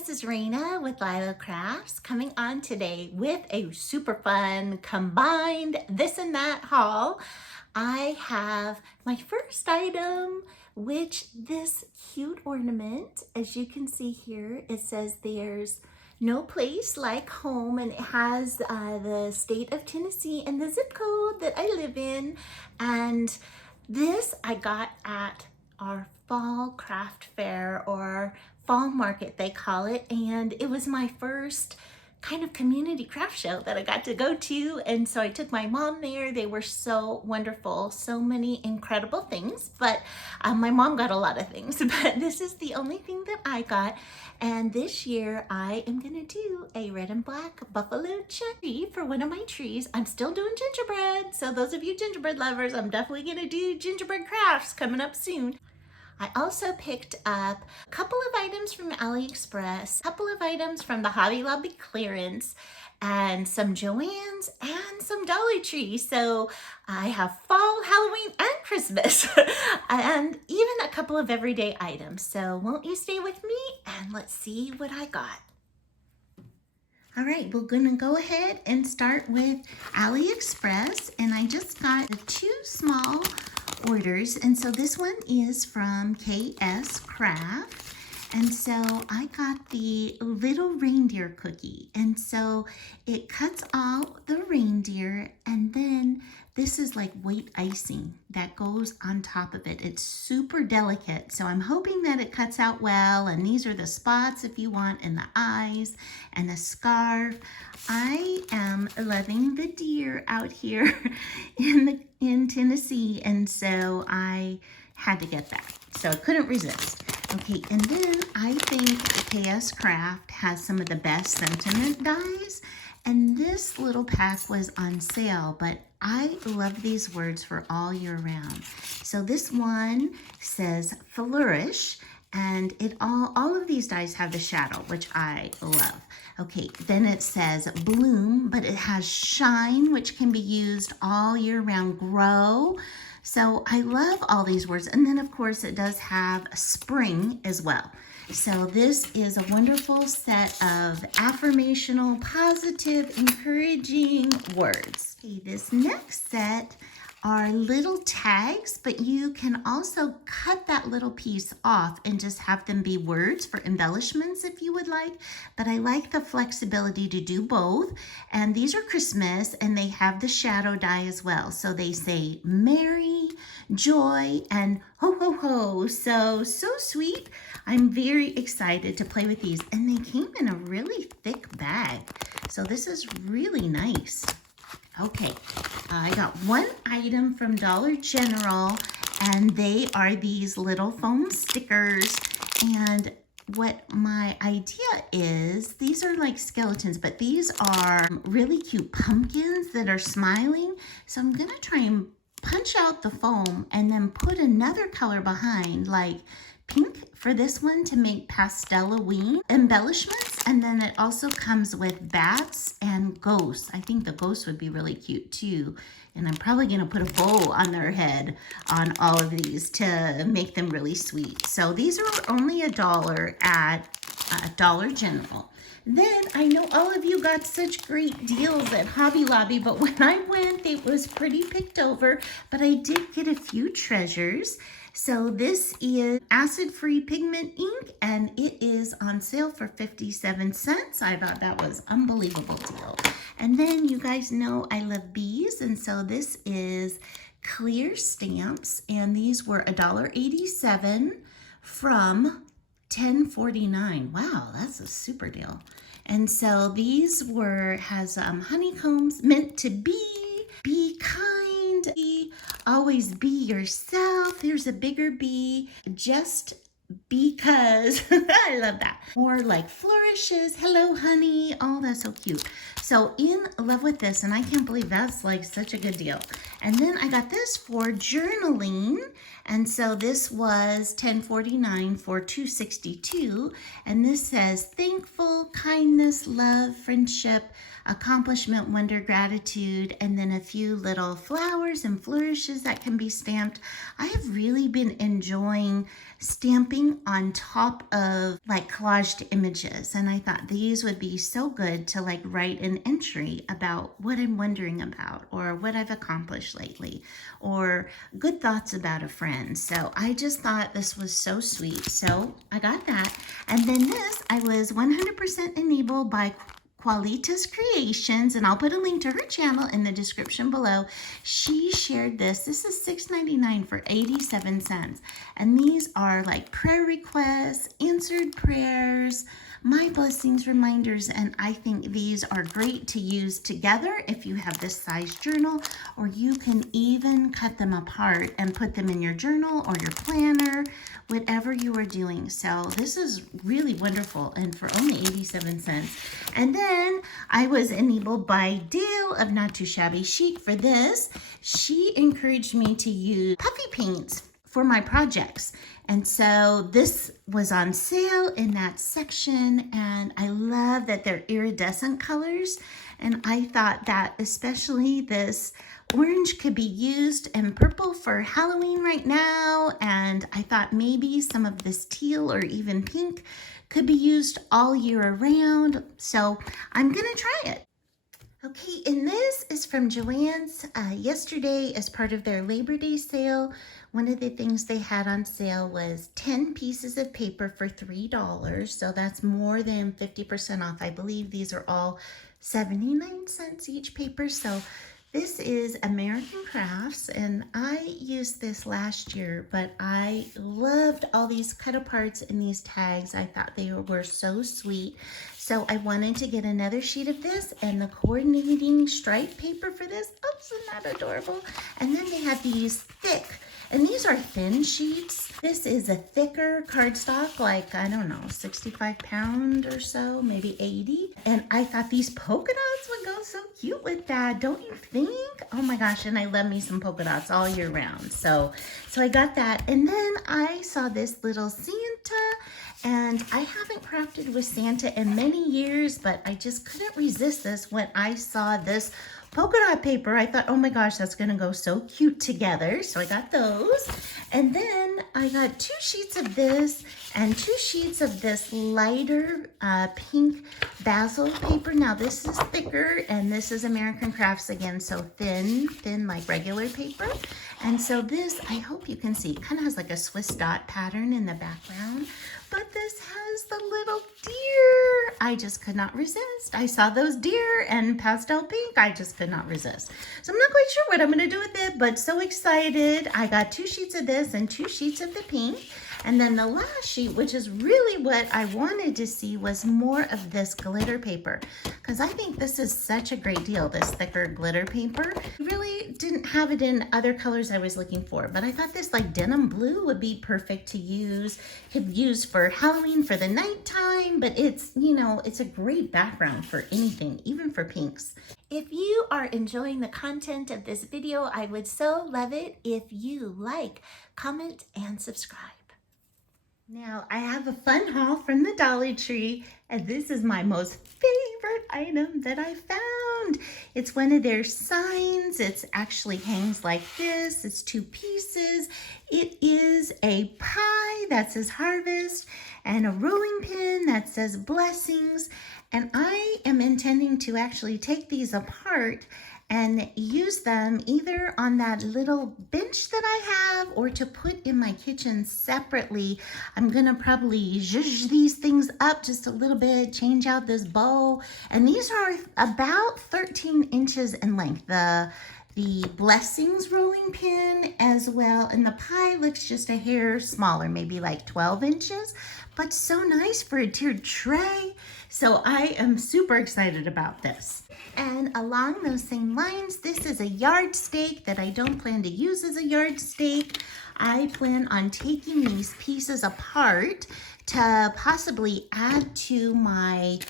this is Raina with LYLO Crafts coming on today with a super fun combined this and that haul. I have my first item, which this cute ornament, as you can see here, it says there's no place like home, and it has the state of Tennessee and the zip code that I live in. And this I got at our fall craft fair, or fall market they call it, and it was my first kind of community craft show that I got to go to. And so I took my mom there. They were so wonderful, so many incredible things, but my mom got a lot of things, but this is the only thing that I got. And this year I am gonna do a red and black buffalo cherry for one of my trees. I'm still doing gingerbread, so those of you gingerbread lovers, I'm definitely gonna do gingerbread crafts coming up soon. I also picked up a couple of items from Aliexpress, a couple of items from the HobbyLobby clearance, and some Joann's and some DollarTree. So I have fall, Halloween, and Christmas, and even a couple of everyday items. So won't you stay with me and let's see what I got. All right, we're gonna go ahead and start with Aliexpress, and I just got the two small orders, and so this one is from KS Craft, and so I got the little reindeer cookie, and so it cuts out the reindeer, and then this is like white icing that goes on top of it. It's super delicate, so I'm hoping that it cuts out well. And these are the spots if you want, and the eyes, and the scarf. I am loving the deer out here in Tennessee, and so I had to get that. So I couldn't resist. Okay, and then I think KS Craft has some of the best sentiment dies, and this little pack was on sale, but I love these words for all year round. So this one says flourish, and all of these dies have the shadow, which I love. Okay, then it says bloom, but it has shine, which can be used all year round, grow. So I love all these words. And then of course it does have spring as well. So this is a wonderful set of affirmational, positive, encouraging words. Okay, this next set are little tags, but you can also cut that little piece off and just have them be words for embellishments if you would like. But I like the flexibility to do both. And these are Christmas, and they have the shadow die as well. So they say merry, joy, and ho ho ho. So sweet. I'm very excited to play with these, and they came in a really thick bag. So this is really nice. Okay, I got one item from Dollar General, and they are these little foam stickers. And what my idea is, these are like skeletons, but these are really cute pumpkins that are smiling. So I'm gonna try and punch out the foam and then put another color behind, like pink for this one, to make pastel-a-ween embellishments. And then it also comes with bats and ghosts. I think the ghosts would be really cute too. And I'm probably gonna put a bow on their head on all of these to make them really sweet. So these are only $1 at Dollar General. Then I know all of you got such great deals at Hobby Lobby, but when I went, it was pretty picked over, but I did get a few treasures. So this is acid-free pigment ink, and it is on sale for 57 cents. I thought that was unbelievable deal. And then you guys know I love bees, and so this is clear stamps, and these were $1.87 from $10.49. Wow, that's a super deal. And so these has honeycombs, meant to be kind, always be yourself. There's a bigger B, just because. I love that. Or like flourishes, hello honey. Oh, that's so cute. So in love with this, and I can't believe that's like such a good deal. And then I got this for journaling, and so this was $10.49 for $2.62, and this says thankful, kindness, love, friendship, accomplishment, wonder, gratitude, and then a few little flowers and flourishes that can be stamped. I have really been enjoying stamping on top of like collaged images. And I thought these would be so good to like write an entry about what I'm wondering about or what I've accomplished lately or good thoughts about a friend. So I just thought this was so sweet. So I got that. And then this, I was 100% enabled by Qualitas Creations, and I'll put a link to her channel in the description below. She shared this. This is $6.99 for 87 cents. And these are like prayer requests, answered prayers, my blessings reminders, and I think these are great to use together if you have this size journal, or you can even cut them apart and put them in your journal or your planner, whatever you are doing. So this is really wonderful and for only 87 cents. And then I was enabled by Dale of Not Too Shabby Chic for this. She encouraged me to use puffy paints for my projects. And so this was on sale in that section, and I love that they're iridescent colors. And I thought that especially this orange could be used and purple for Halloween right now. And I thought maybe some of this teal or even pink could be used all year around. So I'm gonna try it. Okay, and this is from Joann's. Yesterday, as part of their Labor Day sale, one of the things they had on sale was 10 pieces of paper for $3. So that's more than 50% off. I believe these are all 79 cents each paper. So this is American Crafts, and I used this last year, but I loved all these cut aparts and these tags. I thought they were so sweet. So I wanted to get another sheet of this and the coordinating stripe paper for this. Oh, isn't that adorable? And then they have these thick, and these are thin sheets. This is a thicker cardstock, like, I don't know, 65 pound or so, maybe 80. And I thought these polka dots would go so cute with that, don't you think? Oh my gosh, and I love me some polka dots all year round. So I got that. And then I saw this little Santa, and I haven't crafted with Santa in many years, but I just couldn't resist this when I saw this polka dot paper. I thought, oh my gosh, that's gonna go so cute together. So I got those. And then I got 2 sheets of this and 2 sheets of this lighter pink basil paper. Now this is thicker, and this is American Crafts again, so thin like regular paper. And so this, I hope you can see, kind of has like a Swiss dot pattern in the background, but this has the little deer. I just could not resist. I saw those deer and pastel pink. I just could not resist. So I'm not quite sure what I'm going to do with it, but so excited. I got 2 sheets of this and 2 sheets of the pink. And then the last sheet, which is really what I wanted to see, was more of this glitter paper, because I think this is such a great deal, this thicker glitter paper. Really didn't have it in other colors I was looking for, but I thought this like denim blue would be perfect to use. Could use for Halloween for the nighttime, but it's, you know, it's a great background for anything, even for pinks. If you are enjoying the content of this video, I would so love it if you like, comment, and subscribe. Now, I have a fun haul from the DollarTree, and this is my most favorite item that I found. It's one of their signs. It actually hangs like this. It's 2 pieces. It is a pie that says harvest and a rolling pin that says blessings. And I am intending to actually take these apart and use them either on that little bench that I have or to put in my kitchen separately. I'm gonna probably zhuzh these things up just a little bit, change out this bowl. And these are about 13 inches in length. The blessings rolling pin as well. And the pie looks just a hair smaller, maybe like 12 inches, but so nice for a tiered tray. So I am super excited about this. And along those same lines, this is a yard stake that I don't plan to use as a yard stake. I plan on taking these pieces apart to possibly add to my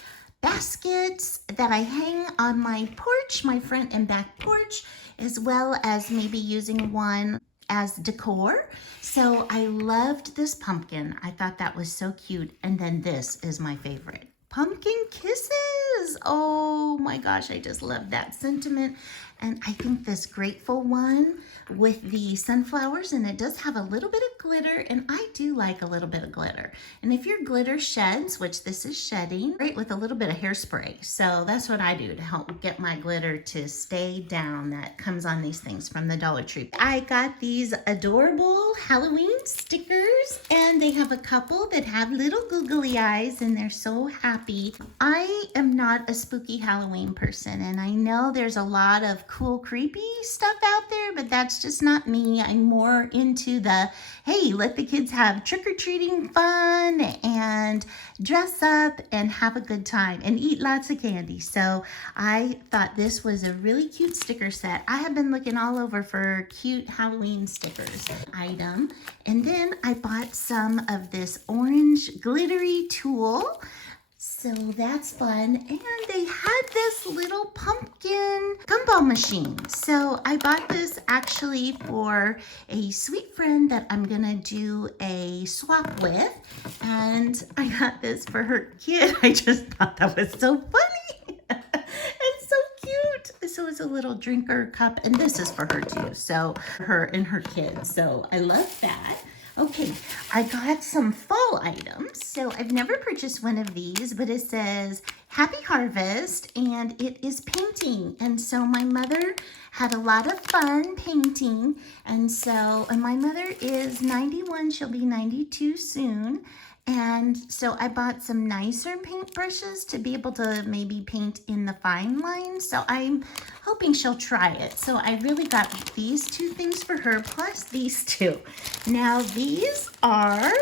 baskets that I hang on my porch, my front and back porch, as well as maybe using one as decor. So I loved this pumpkin. I thought that was so cute. And then this is my favorite. Pumpkin kisses. Oh my gosh, I just love that sentiment. And I think this grateful one with the sunflowers, and it does have a little bit of glitter, and I do like a little bit of glitter. And if your glitter sheds, which this is shedding, great with a little bit of hairspray. So that's what I do to help get my glitter to stay down. That comes on these things from the Dollar Tree. I got these adorable Halloween stickers, and they have a couple that have little googly eyes, and they're so happy. I am not a spooky Halloween person, and I know there's a lot of cool, creepy stuff out there, but that's just not me. I'm more into the, hey, let the kids have trick-or-treating fun and dress up and have a good time and eat lots of candy. So I thought this was a really cute sticker set. I have been looking all over for cute Halloween stickers item. And then I bought some of this orange glittery tulle. So that's fun. And they had this little pumpkin gumball machine. So I bought this actually for a sweet friend that I'm gonna do a swap with. And I got this for her kid. I just thought that was so funny. It's so cute. So it's a little drinker cup, and this is for her too. So her and her kid. So I love that. Okay, I got some fall items. So I've never purchased one of these, but it says Happy Harvest, and it is painting. And so my mother had a lot of fun painting. And my mother is 91, she'll be 92 soon. And so I bought some nicer paint brushes to be able to maybe paint in the fine lines. So I'm hoping she'll try it. So I really got these two things for her, plus these two. Now these are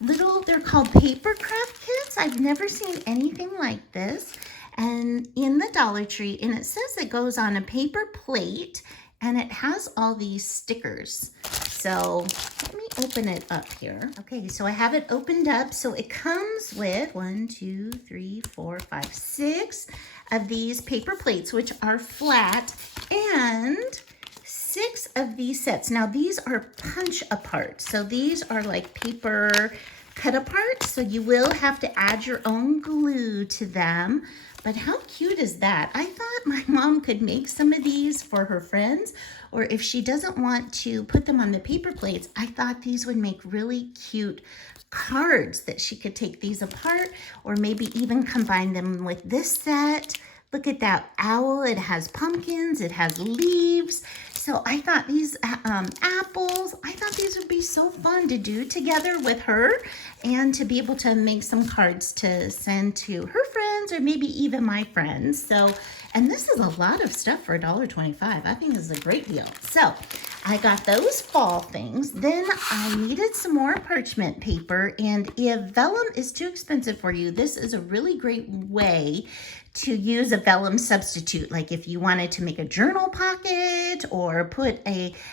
they're called paper craft kits. I've never seen anything like this. And in the Dollar Tree, and it says it goes on a paper plate, and it has all these stickers. So let me open it up here. Okay, so I have it opened up. So it comes with 1, 2, 3, 4, 5, 6 of these paper plates, which are flat, and 6 of these sets. Now these are punch apart. So these are like paper cut apart. So you will have to add your own glue to them. But how cute is that? I thought my mom could make some of these for her friends, or if she doesn't want to put them on the paper plates, I thought these would make really cute cards that she could take these apart, or maybe even combine them with this set. Look at that owl. It has pumpkins, it has leaves. So I thought these apples, I thought these would be so fun to do together with her, and to be able to make some cards to send to her friends, or maybe even my friends. So, and this is a lot of stuff for $1.25. I think this is a great deal. So I got those fall things. Then I needed some more parchment paper, and if vellum is too expensive for you, this is a really great way to use a vellum substitute. Like if you wanted to make a journal pocket or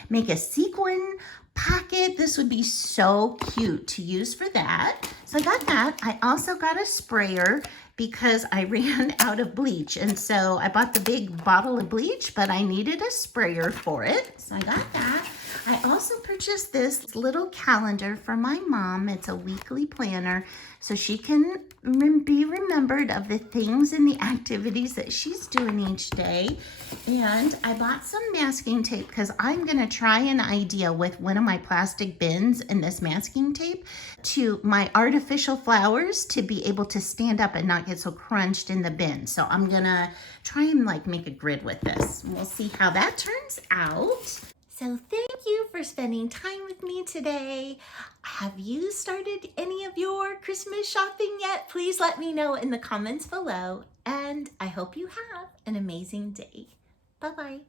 make a sequin pocket, this would be so cute to use for that. So I got that. I also got a sprayer because I ran out of bleach. And so I bought the big bottle of bleach, but I needed a sprayer for it. So I got that. I also purchased this little calendar for my mom. It's a weekly planner, so she can be remembered of the things and the activities that she's doing each day. And I bought some masking tape because I'm going to try an idea with one of my plastic bins and this masking tape to my artificial flowers to be able to stand up and not get so crunched in the bin. So I'm going to try and make a grid with this. We'll see how that turns out. So thank you for spending time with me today. Have you started any of your Christmas shopping yet? Please let me know in the comments below, and I hope you have an amazing day. Bye-bye.